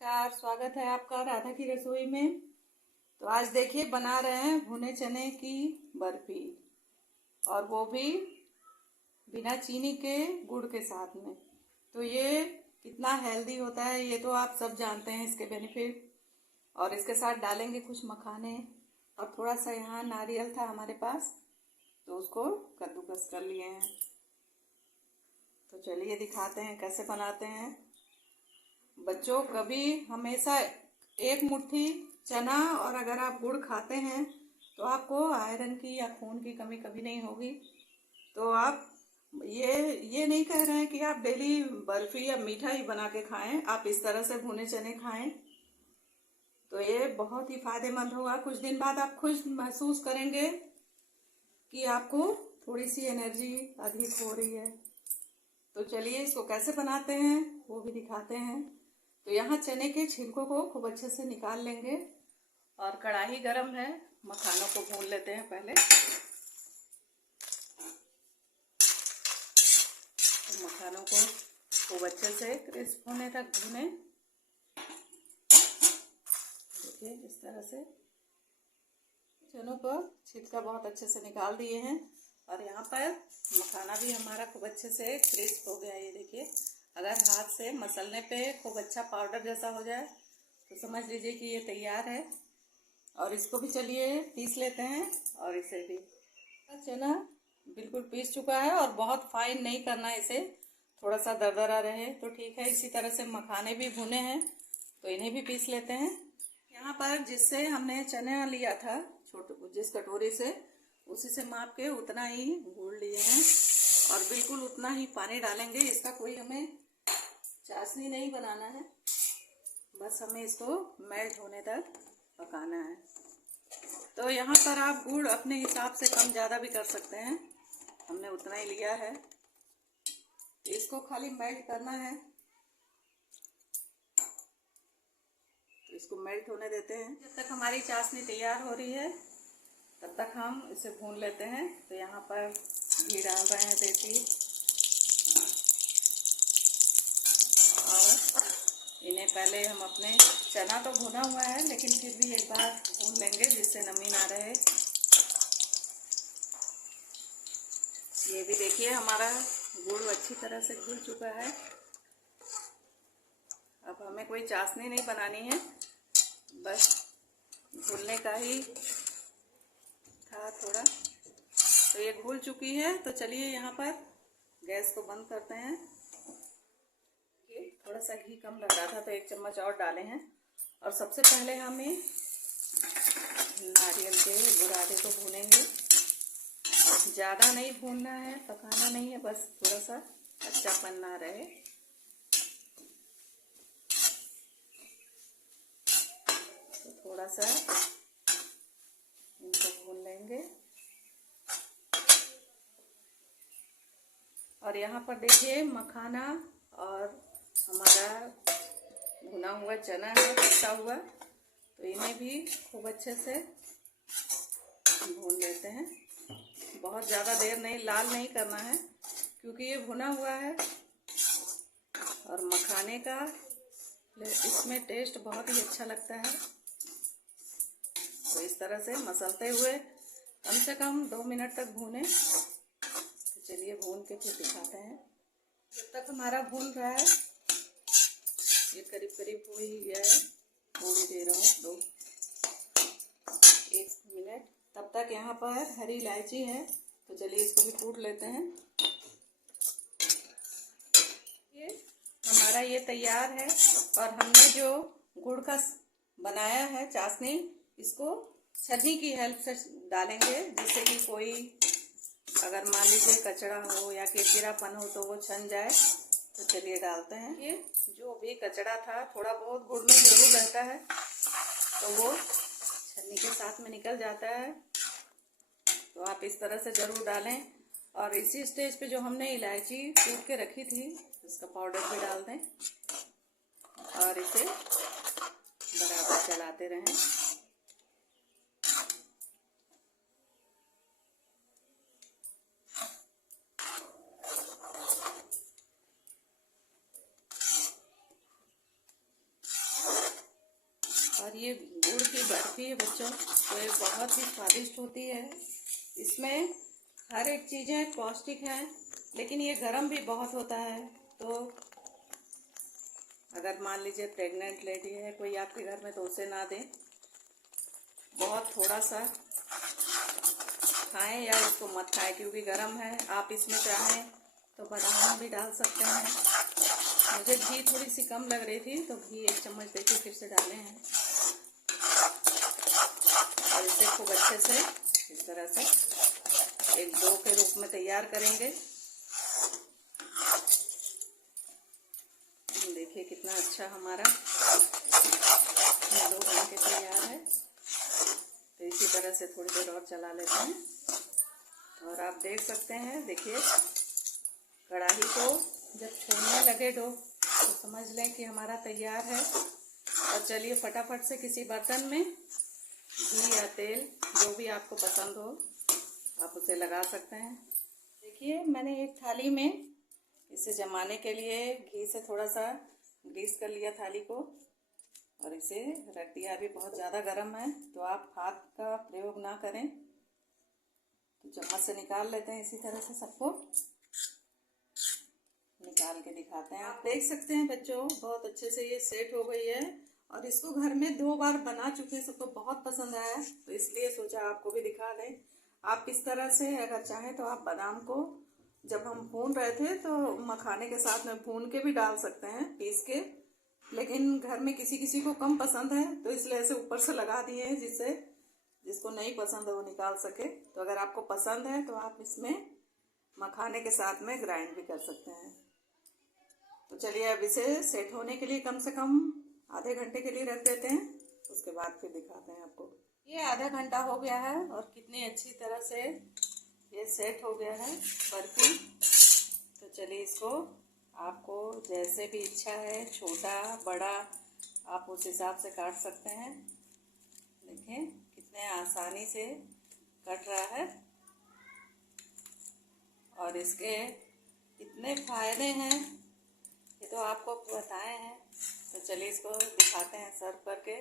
नमस्कार, स्वागत है आपका राधा की रसोई में। तो आज देखिए बना रहे हैं भुने चने की बर्फी, और वो भी बिना चीनी के गुड़ के साथ में। तो ये कितना हेल्दी होता है ये तो आप सब जानते हैं, इसके बेनिफिट। और इसके साथ डालेंगे कुछ मखाने, और थोड़ा सा यहाँ नारियल था हमारे पास तो उसको कद्दूकस कर लिए हैं। तो चलिए दिखाते हैं कैसे बनाते हैं। बच्चों, कभी हमेशा एक मुट्ठी चना और अगर आप गुड़ खाते हैं तो आपको आयरन की या खून की कमी कभी नहीं होगी। तो आप ये नहीं कह रहे हैं कि आप डेली बर्फी या मीठा ही बना के खाएं, आप इस तरह से भुने चने खाएं तो ये बहुत ही फायदेमंद होगा। कुछ दिन बाद आप खुश महसूस करेंगे कि आपको थोड़ी सी एनर्जी अधिक हो रही है। तो चलिए इसको कैसे बनाते हैं वो भी दिखाते हैं। तो यहाँ चने के छिलकों को खूब अच्छे से निकाल लेंगे, और कढ़ाई गरम है, मखानों को भून लेते हैं पहले। तो मखानों को खूब अच्छे से क्रिस्प होने तक भूने। देखिए इस तरह से चनों को छिलका बहुत अच्छे से निकाल दिए हैं, और यहाँ पर मखाना भी हमारा खूब अच्छे से क्रिस्प हो गया है। ये देखिए, अगर हाथ से मसलने पे खूब अच्छा पाउडर जैसा हो जाए तो समझ लीजिए कि ये तैयार है। और इसको भी चलिए पीस लेते हैं। और इसे भी चना बिल्कुल पीस चुका है, और बहुत फाइन नहीं करना है इसे, थोड़ा सा दरदरा रहे तो ठीक है। इसी तरह से मखाने भी भुने हैं तो इन्हें भी पीस लेते हैं। यहाँ पर जिससे हमने चना लिया था, जिस कटोरी से, उसी से माप के उतना ही घोल लिए हैं, और बिल्कुल उतना ही पानी डालेंगे। इसका कोई हमें चाशनी नहीं बनाना है, बस हमें इसको मेल्ट होने तक पकाना है। तो यहाँ पर आप गुड़ अपने हिसाब से कम ज़्यादा भी कर सकते हैं, हमने उतना ही लिया है। इसको खाली मेल्ट करना है, तो इसको मेल्ट होने देते हैं। जब तक हमारी चाशनी तैयार हो रही है तब तक हम इसे भून लेते हैं। तो यहाँ पर घी डाल रहे हैं देसी, और इन्हें पहले हम अपने चना तो भुना हुआ है लेकिन फिर भी एक बार भून लेंगे जिससे नमी ना रहे। ये भी देखिए हमारा गुड़ अच्छी तरह से घुल चुका है। अब हमें कोई चाशनी नहीं बनानी है, बस घुलने का ही था थोड़ा। तो ये घुल चुकी है, तो चलिए यहाँ पर गैस को बंद करते हैं। थोड़ा सा घी कम लग रहा था तो 1 चम्मच और डाले हैं। और सबसे पहले हमें नारियल के बुरादे को भूनेंगे। ज़्यादा नहीं भूनना है, पकाना नहीं है, बस थोड़ा सा कच्चापन ना रहे। तो थोड़ा सा इनको भून लेंगे। और यहाँ पर देखिए मखाना और हमारा भुना हुआ चना है पिसा हुआ, तो इन्हें भी खूब अच्छे से भून लेते हैं। बहुत ज़्यादा देर नहीं, लाल नहीं करना है, क्योंकि ये भुना हुआ है और मखाने का इसमें टेस्ट बहुत ही अच्छा लगता है। तो इस तरह से मसलते हुए कम से कम 2 मिनट तक भूनें। तो चलिए भून के फिर दिखाते हैं। जब तक हमारा भून रहा है, ये करीब करीब हो ही गया है, वो भी दे रहा हूँ 1 मिनट। तब तक यहाँ पर हरी इलायची है, तो चलिए इसको भी कूट लेते हैं। ये हमारा ये तैयार है, और हमने जो गुड़ का बनाया है चाशनी, इसको छन्नी की हेल्प से डालेंगे, जिससे कि कोई अगर मान लीजिए कचड़ा हो या किरकिरापन हो तो वो छन जाए। तो चलिए डालते हैं। ये जो भी कचड़ा था थोड़ा बहुत गुड़ में जरूर रहता है, तो वो छन्नी के साथ में निकल जाता है। तो आप इस तरह से ज़रूर डालें। और इसी स्टेज पे जो हमने इलायची कूट के रखी थी उसका पाउडर भी डाल दें, और इसे बराबर चलाते रहें। और ये गुड़ की बर्फी है बच्चों, तो ये बहुत ही स्वादिष्ट होती है। इसमें हर एक चीज़ें पौष्टिक है, लेकिन ये गर्म भी बहुत होता है। तो अगर मान लीजिए प्रेग्नेंट लेडी है कोई आपके घर में, तो उसे ना दें, बहुत थोड़ा सा खाएं या इसको मत खाएं, क्योंकि गर्म है। आप इसमें चाहें तो बादाम भी डाल सकते हैं। मुझे घी थोड़ी सी कम लग रही थी, तो घी 1 चम्मच देके फिर से डाले हैं। और इसे खूब अच्छे से इस तरह से एक डो के रूप में तैयार करेंगे। देखिए कितना अच्छा हमारा डो बन के तैयार है। तो इसी तरह से थोड़ी देर और चला लेते हैं। और आप देख सकते हैं, देखिए कढ़ाई को जब छोड़ने लगे डो, तो समझ लें कि हमारा तैयार है। और चलिए फटाफट से किसी बर्तन में घी या तेल, जो भी आपको पसंद हो, आप उसे लगा सकते हैं। देखिए मैंने एक थाली में इसे जमाने के लिए घी से थोड़ा सा ग्रीस कर लिया थाली को, और इसे रख दिया। अभी बहुत ज़्यादा गर्म है, तो आप हाथ का प्रयोग ना करें। तो चम्मच से निकाल लेते हैं। इसी तरह से सबको निकाल के दिखाते हैं। आप देख सकते हैं बच्चों, बहुत अच्छे से ये सेट हो गई है। और इसको घर में 2 बार बना चुके हैं, सबको बहुत पसंद आया, तो इसलिए सोचा आपको भी दिखा दें। आप इस तरह से अगर चाहें तो आप बादाम को जब हम भून रहे थे तो मखाने के साथ में भून के भी डाल सकते हैं, पीस के। लेकिन घर में किसी किसी को कम पसंद है, तो इसलिए ऐसे ऊपर से लगा दिए हैं, जिससे जिसको नहीं पसंद है वो निकाल सके। तो अगर आपको पसंद है तो आप इसमें मखाने के साथ में ग्राइंड भी कर सकते हैं। तो चलिए अब इसे सेट होने के लिए कम से कम आधे घंटे के लिए रख देते हैं, उसके बाद फिर दिखाते हैं आपको। ये आधा घंटा हो गया है और कितनी अच्छी तरह से ये सेट हो गया है बर्फी। तो चलिए इसको आपको जैसे भी इच्छा है, छोटा बड़ा, आप उस हिसाब से काट सकते हैं। देखें कितने आसानी से कट रहा है और इसके कितने फायदे हैं ये तो आपको बताए हैं। तो चलिए इसको दिखाते हैं सर्व करके।